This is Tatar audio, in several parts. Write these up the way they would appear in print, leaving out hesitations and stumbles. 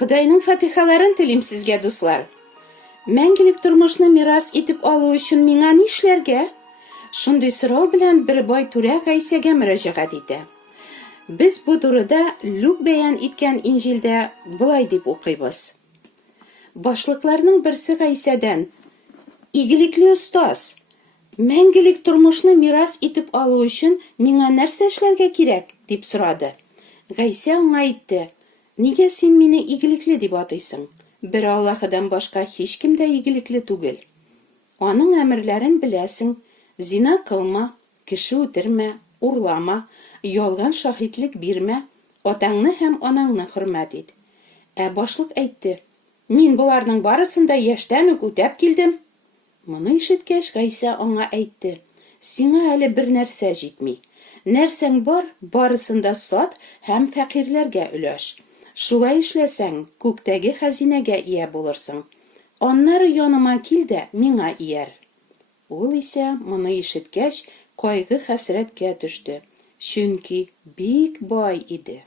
Худайның фатихаларын телим сезгә, дуслар. Мәңгелек тормышны мирас итеп алу өчен миңа нишләргә? Шундый сорау белән бер бай түрә Гайсәгә мөрәҗәгать итә. Без бу турыда Люк бәян иткән Инҗилдә булай дип укыйбыз. Башлыкларның берсе Гайсәдән: "Игелекле устаз, мәңгелек тормышны мирас итеп алу өчен миңа нәрсә эшләргә кирәк?" дип сорады. Гайсә аңа әйтте: "Нигә син мине игелекле дип атыйсың? Бер Аллаһыдан башка һичкем дә игелекле түгел. Аның әмерләрен беләсең: зина кылма, кеше үтермә, урлама, ялган шаһидлек бирмә, атаңны һәм анаңны хөрмәт ит." Башлык әйтте: "Мин буларның барысын да яшьтән үк үтәп килдем." Моны ишеткәч, Гайсә аңа әйтте: "Сиңа әле бер нәрсә җитми. Нәрсәң бар, барысын да сат һәм фәкыйрьләргә өләш. Шулай эшләсәң, күктәге хәзинәгә ия булырсың. Аннары яныма кил дә, миңа ияр." Ул исә моны ишеткәч, кайгы-хәсрәткә төште, чөнки бик бай иде.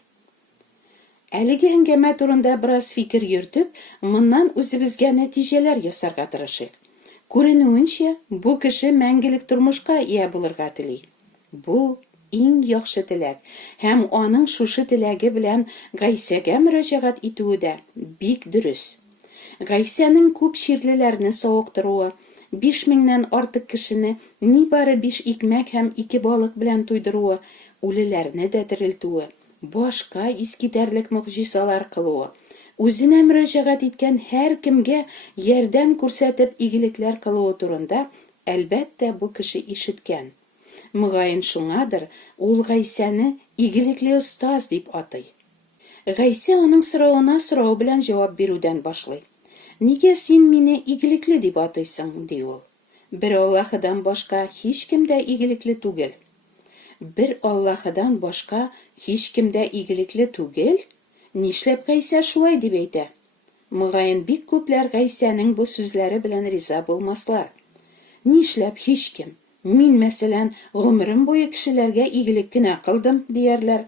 Әлеге әңгәмә турында бераз фикер йөртеп, моннан үзебезгә нәтиҗәләр ясарга тырышыйк. Күренүенчә, бу кеше мәңгелек тормышка ия булырга тели. Бу иң яхшы теләк, һәм аның шушы теләге белән Гайсәгә мөрәҗәгать итүе дә бик дөрес. Гайсәнең күп чирлеләрне савыктыруы, 5000-нән артык кешене нибары 5 икмәк һәм 2 балык белән туйдыруы, үлеләрне дә терелтүе, башка искитәрлек мөгъҗизалар кылуы, үзенә мөрәҗәгать иткән һәр кемгә ярдәм күрсәтеп игелекләр кылуы турында, әлбәттә, бу кеше ишеткән. Мөгаен шуңадыр, ул Гайсәне игелекле устаз дип атый. Гайсә аның сорауына сорау белән җавап бирүдән башлый. "Нигә син мине игелекле дип атыйсың?" ди ул. "Бер Аллаһыдан башка һичкем дә игелекле түгел." Бер Аллаһыдан башка һичкем дә игелекле түгел? Нишләп Гайсә шулай дип әйтә? Мөгаен бик күпләр Гайсәнең бу сүзләре белән риза булмаслар. Нишләп һичкем? Мин, мәсәлән, гомерем буе кешеләргә игелек кенә кылдым, диярләр.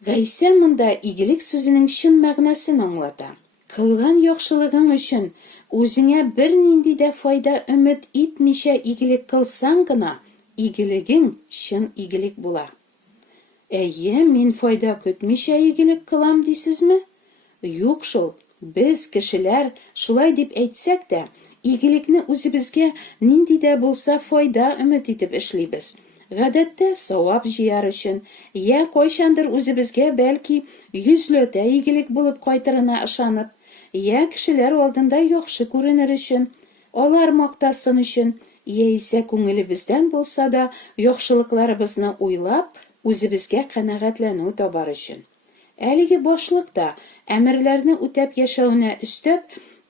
Гайсә монда игелек сүзенең чын мәгънәсен аңлата. Кылган яхшылыгың өчен үзеңә бер нинди дә файда өмет итмичә игелек кылсаң гына, игелегең чын игелек була. Әйе, мин файда көтмичә игелек кылам дисезме? Юк шул, без кешеләр шулай дип әйтсәк тә, игелекне үзебезгә нинди дә булса файда өмет итеп эшлибез. Гадәттә савап җыяр өчен, я кайчандыр үзебезгә бәлки 100 игелек булып кайтырына ышанып, я кешеләр алдында яхшы күренер өчен, алар мактасын өчен, яисә күңелебездән булса да яхшылыкларыбызны уйлап, үзебезгә канәгатьләнү табар өчен. Әлеге башлык та әмерләрне үтәп яшәүенә өстәп,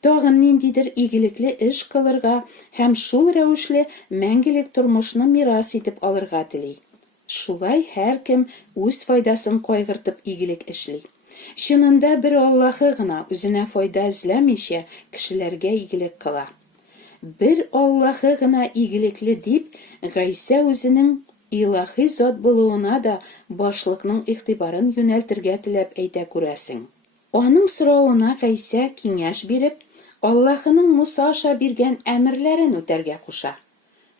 тагын ниндидер игелекле эш кылырга һәм шул рәвешле мәңгелек тормышны мирас итеп алырга тели. Шулай һәркем үз файдасын кайгыртып игелек эшли. Чынында бер Аллаһы гына үзенә файда эзләмичә кешеләргә игелек кыла. Бер Аллаһы гына игелекле дип, Гайсә үзенең илаһи зат булуына да башлыкның игътибарын юнәлтергә теләп әйтә күрәсең. Аның сорауына Гайсә киңәш биреп, Аллаһының Муса аша биргән әмерләрен үтәргә куша.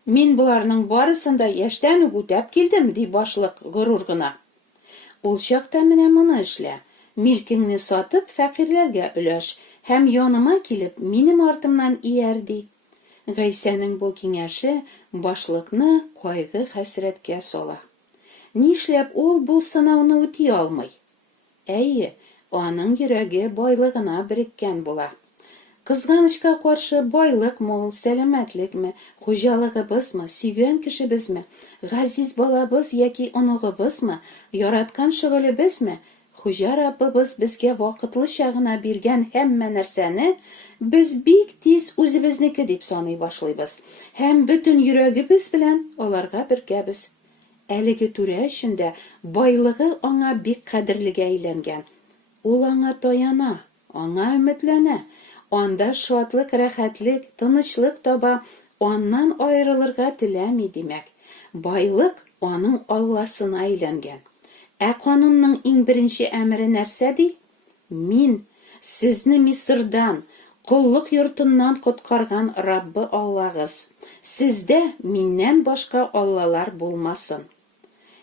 "Мин буларның барысын да яшьтән үк үтәп килдем", ди башлык горур гына. "Ул чакта менә моны эшлә. Милкеңне сатып, фәкыйрьләргә өләш һәм яныма килеп, минем артымнан ияр", ди. Гайсәнең бу киңәше башлыкны кайгы-хәсрәткә сала. Нишләп ул бу сынауны үти алмый? Әйе, аның йөрәге байлыгына береккән була. Кызганычка каршы, байлык мул, сәламәтлекме, хуҗалыгыбызмы, сөйгән кешебезме, газиз балабыз яки оныгыбызмы, яраткан шөгылебезме, Хуҗа Раббыбыз безгә вакытлыча гына биргән һәммә нәрсәне без бик тиз үзебезнеке дип саный башлыйбыз һәм бөтен йөрәгебез белән аларга бергәбез. Әлеге түрә өчен дә байлыгы аңа бик кадерлегә әйләнгән. Ул аңа таяна, аңа өметләнә, анда шатлык, рәхәтлек, тынычлык таба, аннан аерылырга теләми димәк. Байлык аның Алласына әйләнгән. Канунның иң беренче әмере нәрсә ди? Мин Сезне Мисырдан, құллық йортыннан құтқарған Раббы Аллағыз. Сездә миннән башка аллалар булмасын.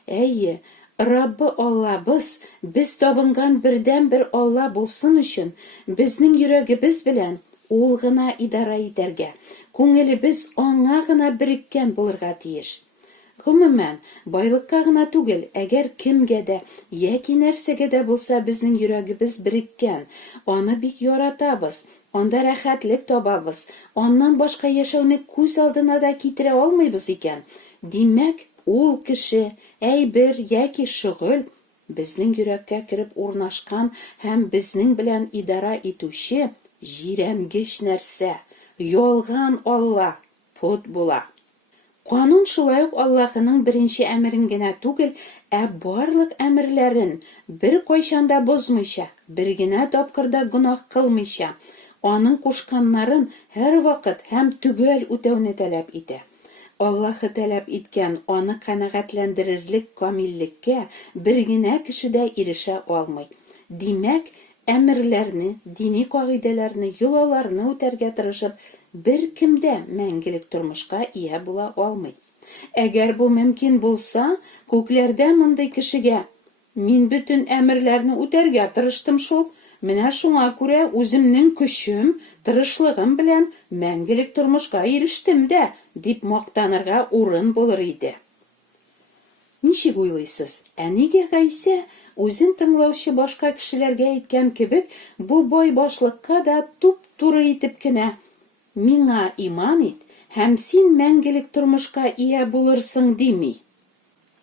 Әйе, Раббы Аллабыз без табынган бердән бер Алла булсын өчен, безнең йөрәгебез белән ул гына идара итәргә, күңелебез аңа гына береккән булырга тиеш. Гомумән, байлыкка гына түгел, әгәр кемгә дә яки нәрсәгә дә булса безнең йөрәгебез береккән, аны бик яратабыз, анда рәхәтлек табабыз, аннан башка яшәүне күз алдына да китерә алмыйбыз икән. Димәк, ул кеше, әйбер яки шөгыль безнең йөрәккә кереп урнашкан һәм безнең белән идара итүче җирәнгеч нәрсә, ялган Алла, пот була. Канун шулай ук Аллаһының беренче әмерен генә түгел, барлык әмерләрен бер кайчанда бозмыйча, бер генә тапкырда гөнаһ кылмыйча, аның кушканнарын һәр вакыт һәм түгел үтәүне таләп итә. Аллаһы таләп иткән аны канәгатьләндерерлек камиллеккә бер генә кеше дә ирешә алмый. Димәк, әмерләрне, дини кагыйдәләрне, йолаларны үтәргә тырышып, бер кемдә мәңгелек тормышка ия була алмый. Әгәр бу мөмкин булса, күкләрдә мондый кешегә: "Мин бөтен әмерләрне үтәргә тырыштым шул, менә шуңа күрә үземнең көчем, тырышлыгым белән мәңгелек тормышка ирештем дә", дип мактанырга урын булыр иде. Ничек уйлыйсыз? Нигә Гайсә үзен тыңлаучы башка кешеләргә әйткән кебек, бу бай башлыкка да туп-туры итеп кенә: "Миңа иман ит, һәм син мәңгелек тормышка ия булырсың" дими?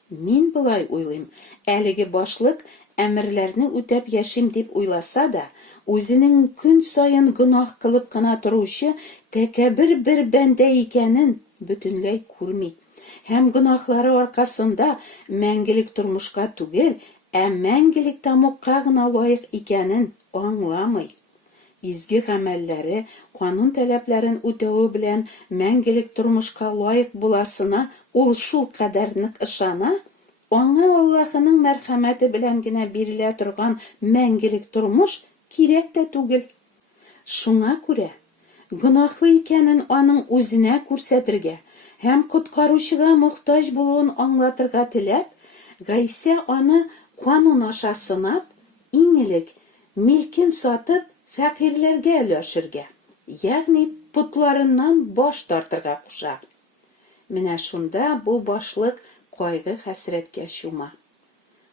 Мин булай уйлыйм, әлеге башлык әмерләрне үтәп яшим дип уйласа да, үзенең көн саен гөнаһ кылып кына торучы тәкәббер бер бәндә икәнен бөтенләй күрми. Һәм гөнаһлары аркасында мәңгелек тормышка түгел, мәңгелек тамукка гына лаек икәнен аңламый. Изге гамәлләре, канун таләпләрен үтәүе белән мәңгелек тормышка лаек буласына ул шул кадәр нык ышана, аңа Аллаһының мәрхәмәте белән генә бирелә торган мәңгелек тормыш кирәк тә түгел. Шуңа күрә гөнаһлы икәнен аның үзенә күрсәтергә һәм коткаручыга мохтаҗ булуын аңлатырга теләп, Гайсә аны канун аша сынап, иң элек милкен сатып фәкыйрьләргә өләшергә, ягъни путларыннан баш тартырга куша. Менә шунда бу башлык кайгы-хәсрәткә чума.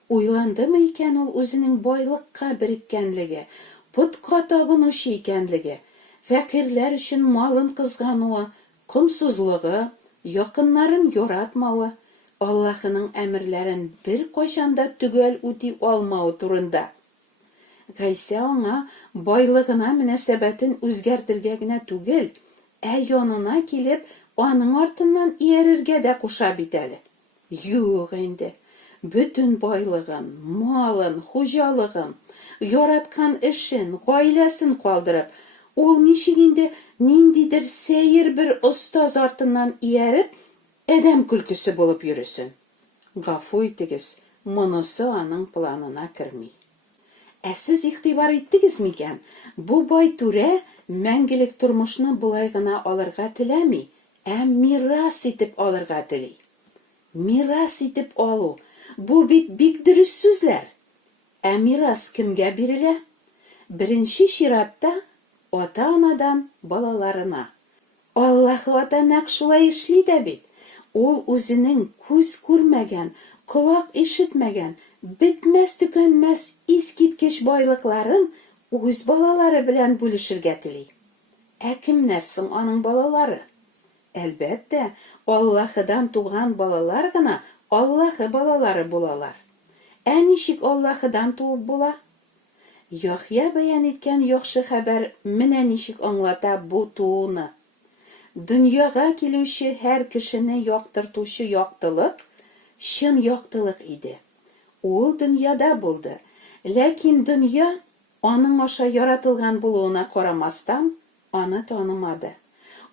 Уйландымы икән ул үзенең байлыкка береккәнлеге, путка табынучы икәнлеге, фәкыйрьләр өчен малын кызгануы, комсызлыгы, якыннарын яратмавы, Аллаһының әмерләрен бер кайчанда түгел үти алмауы турында. Гайсә аңа байлыгына мөнәсәбәтен үзгәртергә генә түгел, янына килеп, аның артыннан иярергә дә куша бит әле. Юк инде, бөтен байлыгын, малын, хуҗалыгын, яраткан эшен, гаиләсен калдырып, ул ничек инде ниндидер сәер бер остаз артыннан ияреп, әдәм көлкесе булып йөресен. Гафу итегез, монысы аның планына керми. Сез игътибар иттегез микән? Бу бай түрә мәңгелек тормышны булай гына алырга теләми, мирас итеп алырга тели. Мирас итеп алу, бу бик дөрес сүзләр. Мирас кемгә бирелә? Беренче чиратта ата-анадан балаларына. Аллаһы ата нәкъ шулай эшли дә бит. Ул үзенең күз күрмәгән, колак ишетмәгән, бетмәс-төкәнмәс искиткеч байлыкларын үз балалары белән бүлешергә тели. Кемнәр соң аның балалары? Әлбәттә, Аллаһыдан туган балалар гына Аллаһы балалары булалар. Ничек Аллаһыдан туып була? Яхья бәян иткән яхшы хәбәр менә ничек аңлата бу тууны. Дөньяга килүче һәр кешене яктыртучы яктылык чын яктылык иде. Ул дөньяда булды, ләкин дөнья аның аша яратылган булуына карамастан аны танымады.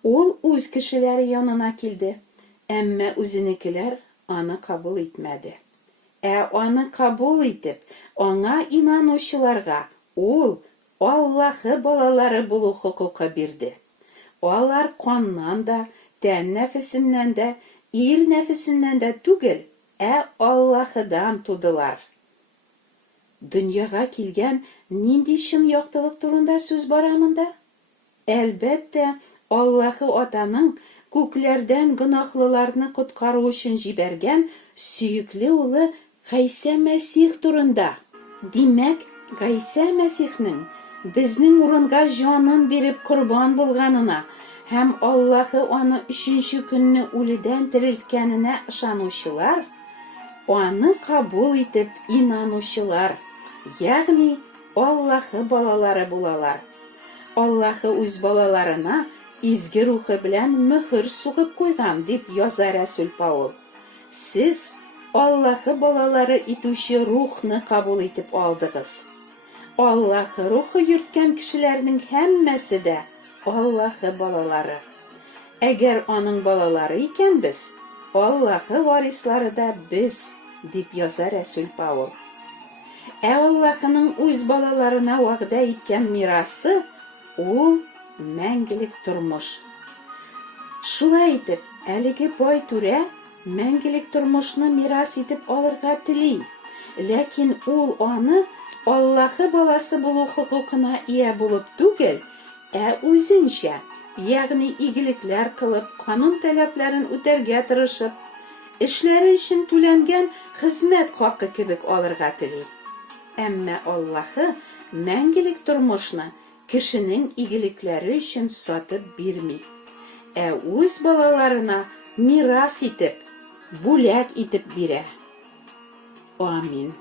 Ул үз кешеләре янына килде, әмма үзенекеләр аны кабул итмәде. Аны кабул итеп, аңа инанучыларга ул Аллаһы балалары булу хокукы бирде. Алар каннан да, тән нәфесеннән дә, ир нәфесеннән дә түгел, Аллаһыдан тудылар. Дөньяга килгән нинди чын яктылык турында сүз бара монда? Әлбәттә, Аллаһы Атаның күкләрдән гөнаһлыларны коткару өчен җибәргән сөекле улы Гайса Мәсих турында. Димәк, Гайса Мәсихнең безнең урынга җанын биреп корбан булганына һәм Аллаһы аны 3нче көнне үледән терелткәненә ышанучылар, аны кабул итеп инанучылар, ягъни Аллаһы балалары булалар. Аллаһы үз балаларына изге рухы белән мөһер сугып куйган, дип яза Рәсүл Паул. Сез Аллаһы балалары итүче рухны кабул итеп алдыгыз. Аллаһы рухы йөрткән кешеләрнең һәммәсе дә Аллаһы балалары. Әгәр аның балалары икәнбез, Аллаһы варислары да без, дип яза Рәсүл Паул. Аллаһының үз балаларына вәгъдә иткән мирасы ул мәңгелек тормыш. Шулай итеп, әлеге бай түрә мәңгелек тормышны мирас итеп алырга тели, ләкин ул аны Аллаһы баласы булу хокукына ия булып түгел, үзенчә, ягъни игелекләр кылып, канун таләпләрен үтәргә тырышып, эшләре өчен түләнгән хезмәт хакы кебек алырга тели. Әмма Аллаһы мәңгелек тормышны кешенең игелекләре өчен сатып бирми, үз балаларына мирас итеп, бүләк итеп бирә. Амин.